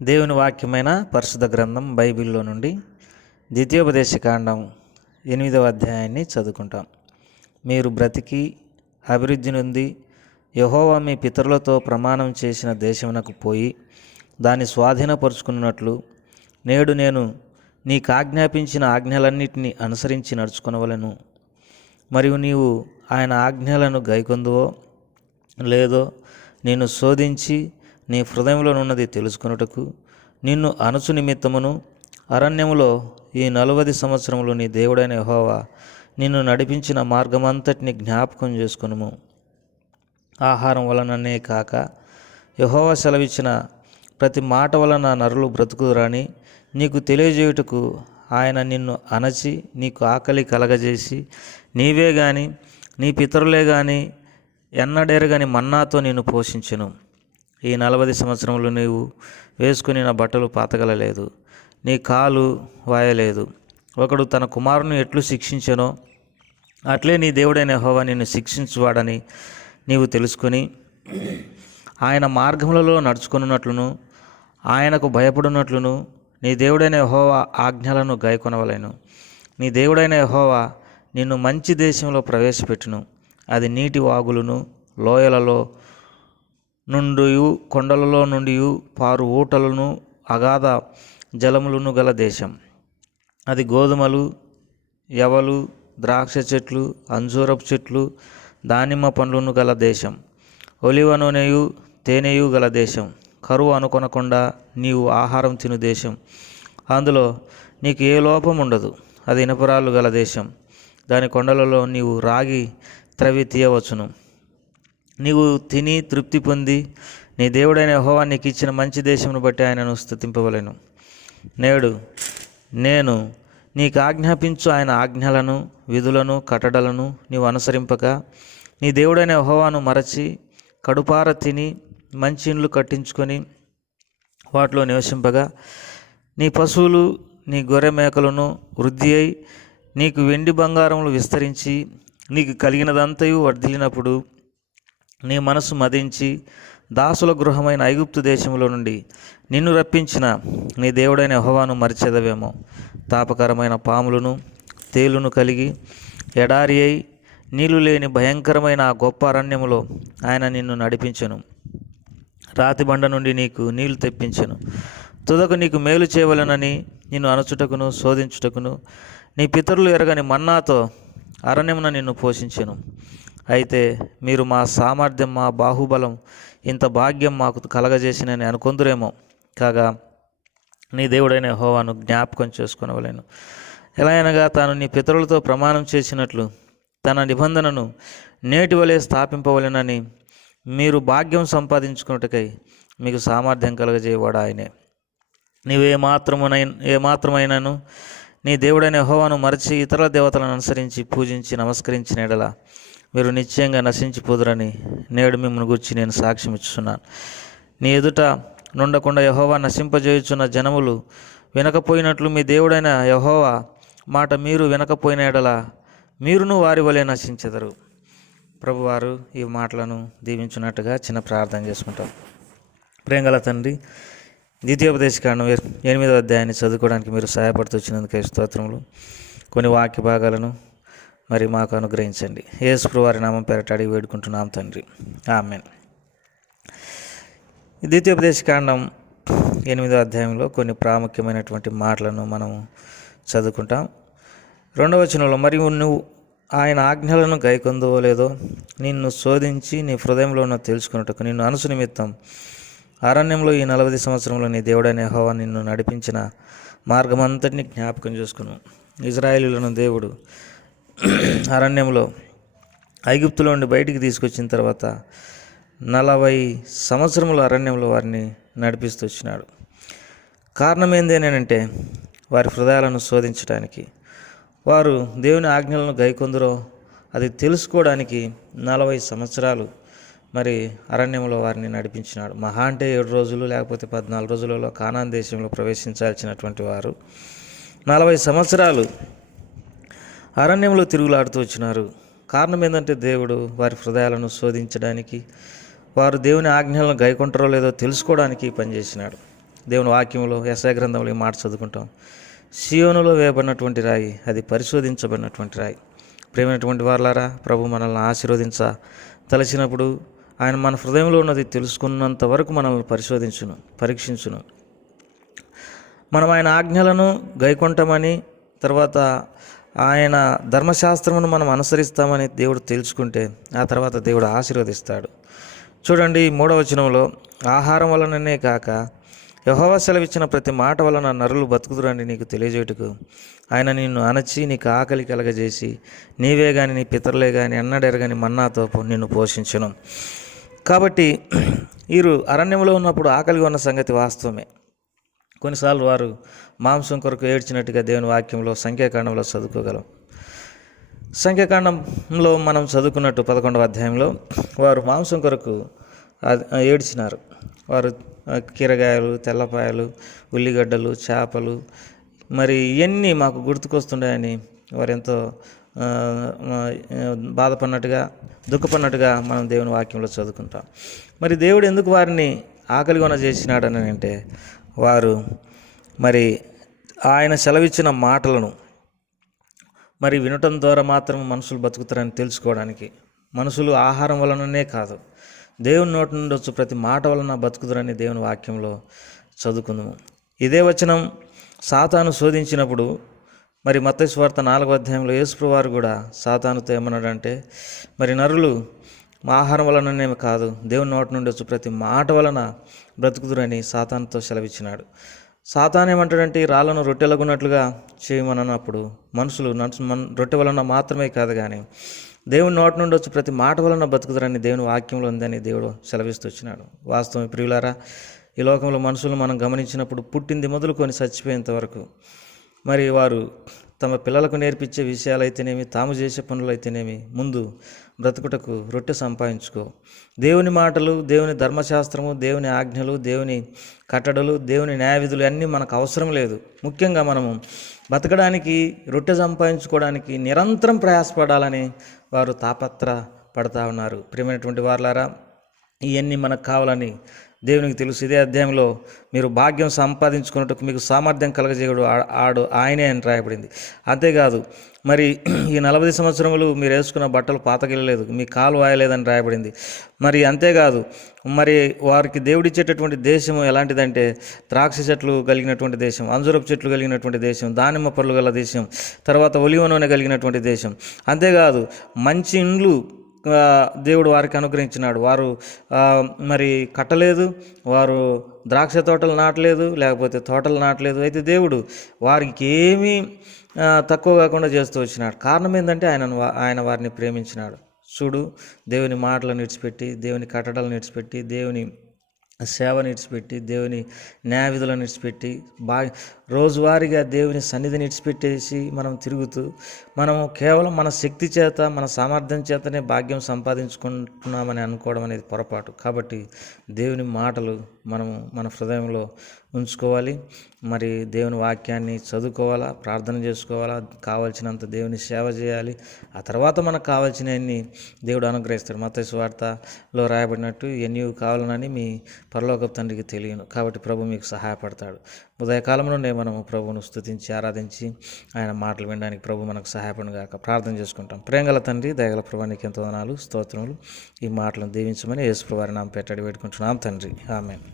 దేవుని వాక్యమైన పరిశుద్ధ గ్రంథం బైబిల్లో నుండి ద్వితీయోపదేశకాండం 8వ అధ్యాయాన్ని చదువుకుంటాం. మీరు బ్రతికి అభివృద్ధి నొంది యెహోవా మీ పితరులతో ప్రమాణం చేసిన దేశమునకు పోయి దాన్ని స్వాధీనపరుచుకున్నట్లు నేడు నేను నీకు ఆజ్ఞాపించిన ఆజ్ఞలన్నిటినీ అనుసరించి నడుచుకొనవలెను. మరియు నీవు ఆయన ఆజ్ఞలను గైకొందువో లేదో నిన్ను శోధించి నీ హృదయంలోనున్నది తెలుసుకొనుటకు నిన్ను అణచు నిమిత్తమును అరణ్యములో ఈ 40 సంవత్సరములు నీ దేవుడైన యెహోవా నిన్ను నడిపించిన మార్గమంతటిని జ్ఞాపకం చేసుకొనుము. ఆహారం వలననే కాక యెహోవా సెలవిచ్చిన ప్రతి మాట వలన నరులు బ్రతుకుదురని నీకు తెలియజేయుటకు ఆయన నిన్ను అణచి నీకు ఆకలి కలగజేసి నీవే గాని నీ పితరులే గాని ఎన్నడెరగని మన్నాతో నిన్ను పోషించెను. ఈ 40 సంవత్సరములు నీవు వేసుకుని నా బట్టలు పాతగలలేదు, నీ కాలు వాయలేదు. ఒకడు తన కుమారుని ఎట్లు శిక్షించెనో అట్లే నీ దేవుడైన యెహోవా నిన్ను శిక్షించువాడని నీవు తెలుసుకొని ఆయన మార్గములలో నడుచుకున్నట్లును ఆయనకు భయపడినట్లును నీ దేవుడైన యెహోవా ఆజ్ఞలను గైకొనవలెను. నీ దేవుడైన యెహోవా నిన్ను మంచి దేశంలో ప్రవేశపెట్టును. అది నీటి వాగులను లోయలలో నుండి కొండలలో నుండి పారు ఊటలను అగాధ జలములను గల దేశం. అది గోధుమలు, యవలు, ద్రాక్ష చెట్లు, అంజూరపు చెట్లు, దానిమ్మ పండ్లను గల దేశం. ఒలివ నూనెయు తేనెయు గల దేశం. కరువు అనుకొనకుండా నీవు ఆహారం తిను దేశం. అందులో నీకు ఏ లోపం ఉండదు. అది ఇనపరాళ్ళు గల దేశం. దాని కొండలలో నీవు రాగి త్రవి తీయవచ్చును. నీవు తిని తృప్తి పొంది నీ దేవుడైన యెహోవా నీకు ఇచ్చిన మంచి దేశమును బట్టి ఆయనను స్తుతింపవలెను. నేడు నేను నీకు ఆజ్ఞాపించు ఆయన ఆజ్ఞలను విధులను కట్టడలను నీవు అనుసరింపక నీ దేవుడైన యెహోవాను మరచి కడుపార తిని మంచి ఇండ్లు కట్టించుకొని వాటిలో నివసింపగా నీ పశువులు నీ గొర్రె మేకలను వృద్ధి అయి నీకు వెండి బంగారములు విస్తరించి నీకు కలిగినదంతయు వర్ధిల్లినప్పుడు నీ మనసు మదించి దాసుల గృహమైన ఐగుప్తు దేశంలో నుండి నిన్ను రప్పించిన నీ దేవుడైన యెహోవాను మరిచెదవేమో. తాపకరమైన పాములను తేలును కలిగి ఎడారి అయి నీళ్లు లేని భయంకరమైన ఆ గొప్ప అరణ్యములో ఆయన నిన్ను నడిపించెను. రాతి బండ నుండి నీకు నీళ్లు తెప్పించెను. తుదకు నీకు మేలు చేయవలెనని నిన్ను అణచుటకును శోధించుటకును నీ పితరులు ఎరగని మన్నాతో అరణ్యమున నిన్ను పోషించెను. అయితే మీరు మా సామర్థ్యం మా బాహుబలం ఇంత భాగ్యం మాకు కలగజేసినని అనుకొందురేమో. కాగా నీ దేవుడైన యెహోవాను జ్ఞాపకం చేసుకొనవలెను. ఎలా అనగా తాను నీ పితరులతో ప్రమాణం చేసినట్లు తన నిబంధనను నేటి వలె స్థాపింపవలెనని మీరు భాగ్యం సంపాదించుకున్నట్టుకై మీకు సామర్థ్యం కలగజేయవాడు ఆయనే. నీవు ఏమాత్రమైనను నీ దేవుడైన యెహోవాను మరచి ఇతర దేవతలను అనుసరించి పూజించి నమస్కరించిన ఎడల మీరు నిశ్చయంగా నశించిపోదురని నేడు మిమ్మల్ని గురించి నేను సాక్ష్యం ఇస్తున్నాను. నీ ఎదుట నుండకుండా యెహోవా నశింపజేయుచున్న జనములు వినకపోయినట్లు మీ దేవుడైన యెహోవా మాట మీరు వినకపోయిన ఎడల మీరును వారి వలె నశించెదరు. ప్రభువారు ఈ మాటలను దీవించున్నట్టుగా చిన్న ప్రార్థన చేసుకుంటాం. ప్రేమగల తండ్రి, ద్వితీయోపదేశకాండం 8వ అధ్యాయాన్ని చదువుకోవడానికి మీరు సహాయపడుతూ వచ్చినందుకే స్తోత్రములు. కొన్ని వాక్య భాగాలను మరి మాకు అనుగ్రహించండి. యేసు వారి నామం పేరట అడిగి వేడుకుంటున్నాం తండ్రి, ఆమేన్. ద్వితీయోపదేశకాండం 8వ అధ్యాయంలో కొన్ని ప్రాముఖ్యమైనటువంటి మాటలను మనం చదువుకుంటాం. 2వ వచనంలో మరియు నువ్వు ఆయన ఆజ్ఞలను గైకొందువో లేదో నిన్ను శోధించి నీ హృదయంలో తెలుసుకున్నట్టుకు నిన్ను అణచు నిమిత్తం అరణ్యంలో ఈ 40 సంవత్సరంలో నీ దేవుడైన యెహోవా నిన్ను నడిపించిన మార్గమంతటిని జ్ఞాపకం చేసుకును. ఇజ్రాయేలీయులను దేవుడు అరణ్యంలో ఐగుప్తులో నుండి బయటికి తీసుకొచ్చిన తర్వాత 40 సంవత్సరముల అరణ్యంలో వారిని నడిపిస్తూ వచ్చినాడు. కారణం ఏందేనంటే వారి హృదయాలను శోధించడానికి, వారు దేవుని ఆజ్ఞలను గైకొందురో అది తెలుసుకోవడానికి 40 సంవత్సరాలు మరి అరణ్యంలో వారిని నడిపించినాడు. మహా అంటే 7 రోజులు లేకపోతే 14 రోజులలో కానాన్ దేశంలో ప్రవేశించాల్సినటువంటి వారు 40 సంవత్సరాలు అరణ్యంలో తిరుగులాడుతూ వచ్చినారు. కారణం ఏంటంటే దేవుడు వారి హృదయాలను శోధించడానికి, వారు దేవుని ఆజ్ఞలను గైకొంటారో లేదో తెలుసుకోవడానికి పనిచేసినాడు. దేవుని వాక్యంలో యెషయా గ్రంథంలో ఈ మాట చదువుకుంటాం. సీయోనులో వేయబడినటువంటి రాయి, అది పరిశోధించబడినటువంటి రాయి. ప్రేమైనటువంటి వారలారా, ప్రభు మనల్ని ఆశీర్వదించ తలచినప్పుడు ఆయన మన హృదయంలో ఉన్నది తెలుసుకున్నంత వరకు మనల్ని పరీక్షించును. మనం ఆయన ఆజ్ఞలను గైకొంటామని, తర్వాత ఆయన ధర్మశాస్త్రమును మనం అనుసరిస్తామని దేవుడు తెలుసుకుంటే ఆ తర్వాత దేవుడు ఆశీర్వదిస్తాడు. చూడండి 3వ వచనంలో, ఆహారం వలననే కాక యెహోవా సెలవిచ్చిన ప్రతి మాట వలన నరులు బతుకుదురని నీకు తెలియజేయుటకు ఆయన నిన్ను అణచి నీకు ఆకలి కలగజేసి నీవే గాని నీ పితరులే గాని ఎన్నడెరగని మన్నాతో నిన్ను పోషించును. కాబట్టి వీరు అరణ్యంలో ఉన్నప్పుడు ఆకలిగా ఉన్న సంగతి వాస్తవమే. కొన్నిసార్లు వారు మాంసం కొరకు ఏడ్చినట్టుగా దేవుని వాక్యంలో సంఖ్యాకాండంలో చదువుకోగలం. సంఖ్యాకాండంలో మనం చదువుకున్నట్టు 11వ అధ్యాయంలో వారు మాంసం కొరకు ఏడ్చినారు. వారు కీరగాయలు, తెల్లపాయలు, ఉల్లిగడ్డలు, చేపలు, మరి ఇవన్నీ మాకు గుర్తుకొస్తుంటాయని వారు ఎంతో బాధపడినట్టుగా, దుఃఖపడినట్టుగా మనం దేవుని వాక్యంలో చదువుకుంటాం. మరి దేవుడు ఎందుకు వారిని ఆకలిగొన చేసినాడని అంటే, వారు మరి ఆయన సెలవిచ్చిన మాటలను మరి వినటం ద్వారా మాత్రం మనుషులు బతుకుతారని తెలుసుకోవడానికి, మనుషులు ఆహారం వలననే కాదు దేవుని నోటి నుండి వచ్చు ప్రతి మాట వలన బతుకుదురని దేవుని వాక్యంలో చదువుకుందాము. ఇదే వచనం సాతాను శోధించినప్పుడు మరి మత్తయి సువార్త 4వ అధ్యాయంలో యేసుప్రభువు వారు కూడా సాతానుతో ఏమన్నాడంటే, మరి నరులు ఆహారం వలననే కాదు దేవుని నోటి నుండి వచ్చు ప్రతి మాట వలన బ్రతుకుదురని సాతానుతో సెలవిచ్చినాడు. సాతాను ఏమంటాడంటే, రాళ్ళను రొట్టెలగున్నట్లుగా చేయమన్నప్పుడు మనుషులు రొట్టె వలన మాత్రమే కాదు కానీ దేవుని నోటి నుండి వచ్చి ప్రతి మాట వలన బతుకుతారని దేవుని వాక్యంలో ఉందని దేవుడు సెలవిస్తూ వచ్చినాడు. వాస్తవం ప్రియులారా, ఈ లోకంలో మనుషులు మనం గమనించినప్పుడు పుట్టింది మొదలుకొని చచ్చిపోయేంత వరకు మరి వారు తమ పిల్లలకు నేర్పించే విషయాలైతేనేమి, తాము చేసే పనులైతేనేమి, ముందు బ్రతుకుటకు రొట్టె సంపాదించుకో. దేవుని మాటలు, దేవుని ధర్మశాస్త్రము, దేవుని ఆజ్ఞలు, దేవుని కట్టడలు, దేవుని న్యాయవిధులు అన్నీ మనకు అవసరం లేదు. ముఖ్యంగా మనము బతకడానికి, రొట్టె సంపాదించుకోవడానికి నిరంతరం ప్రయాసపడాలని వారు తాపత్ర పడతా ఉన్నారు. ప్రియమైనటువంటి వారలారా, ఇవన్నీ మనకు కావాలని దేవునికి తెలుసు. ఇదే అధ్యాయంలో మీరు భాగ్యం సంపాదించుకున్నట్టుకు మీకు సామర్థ్యం కలగజేయడు ఆయనే అని రాయబడింది. అంతేకాదు మరి ఈ 40 సంవత్సరములు మీరు వేసుకున్న బట్టలు పాతగిల్లలేదు, మీ కాలు వాయలేదని రాయబడింది. మరి అంతేకాదు మరి వారికి దేవుడిచ్చేటటువంటి దేశము ఎలాంటిదంటే ద్రాక్ష చెట్లు కలిగినటువంటి దేశం, అంజూరపు చెట్లు కలిగినటువంటి దేశం, దానిమ్మ పళ్ళు గల దేశం, తర్వాత ఒలివ నూనె కలిగినటువంటి దేశం. అంతేకాదు మంచి ఇండ్లు దేవుడు వారికి అనుగ్రహించినాడు. వారు మరి కట్టలేదు, వారు ద్రాక్ష తోటలు నాటలేదు, లేకపోతే తోటలు నాటలేదు. అయితే దేవుడు వారికి ఏమీ తక్కువ కాకుండా చేస్తూ వచ్చినాడు. కారణం ఏంటంటే ఆయన వారిని ప్రేమించినాడు. చూడు, దేవుని మాటలను విడిచిపెట్టి, దేవుని కట్టడలను విడిచిపెట్టి, దేవుని సేవను విడిచిపెట్టి, దేవుని న్యాయవిధులను విడిచిపెట్టి, రోజువారీగా దేవుని సన్నిధిని విడిచిపెట్టేసి మనం తిరుగుతూ మనము కేవలం మన శక్తి చేత, మన సామర్థ్యం చేతనే భాగ్యం సంపాదించుకుంటున్నామని అనుకోవడం అనేది పొరపాటు. కాబట్టి దేవుని మాటలు మనము మన హృదయంలో ఉంచుకోవాలి. మరి దేవుని వాక్యాన్ని చదువుకోవాలా, ప్రార్థన చేసుకోవాలా, కావాల్సినంత దేవుని సేవ చేయాలి. ఆ తర్వాత మనకు కావాల్సినవన్నీ దేవుడు అనుగ్రహిస్తాడు. మత్తయి సువార్తలో రాయబడినట్టు ఎన్ని కావాలనని మీ పరలోకపు తండ్రికి తెలియను. కాబట్టి ప్రభు మీకు సహాయపడతాడు. ఉదయకాలంలోనే మనము ప్రభువును స్తుతించి ఆరాధించి ఆయన మాటలు వినడానికి ప్రభు మనకు సహాయపడిన గాక ప్రార్థన చేసుకుంటాం. ప్రేమగల తండ్రి, దయగల ప్రభు, నీకు ఎంతో వందనాలు, స్తోత్రములు. ఈ మాటలను దీవించమని యేసు ప్రభువు వారి నామమున పెట్టి వేడుకుంటున్నాం తండ్రి. ఆమేన్.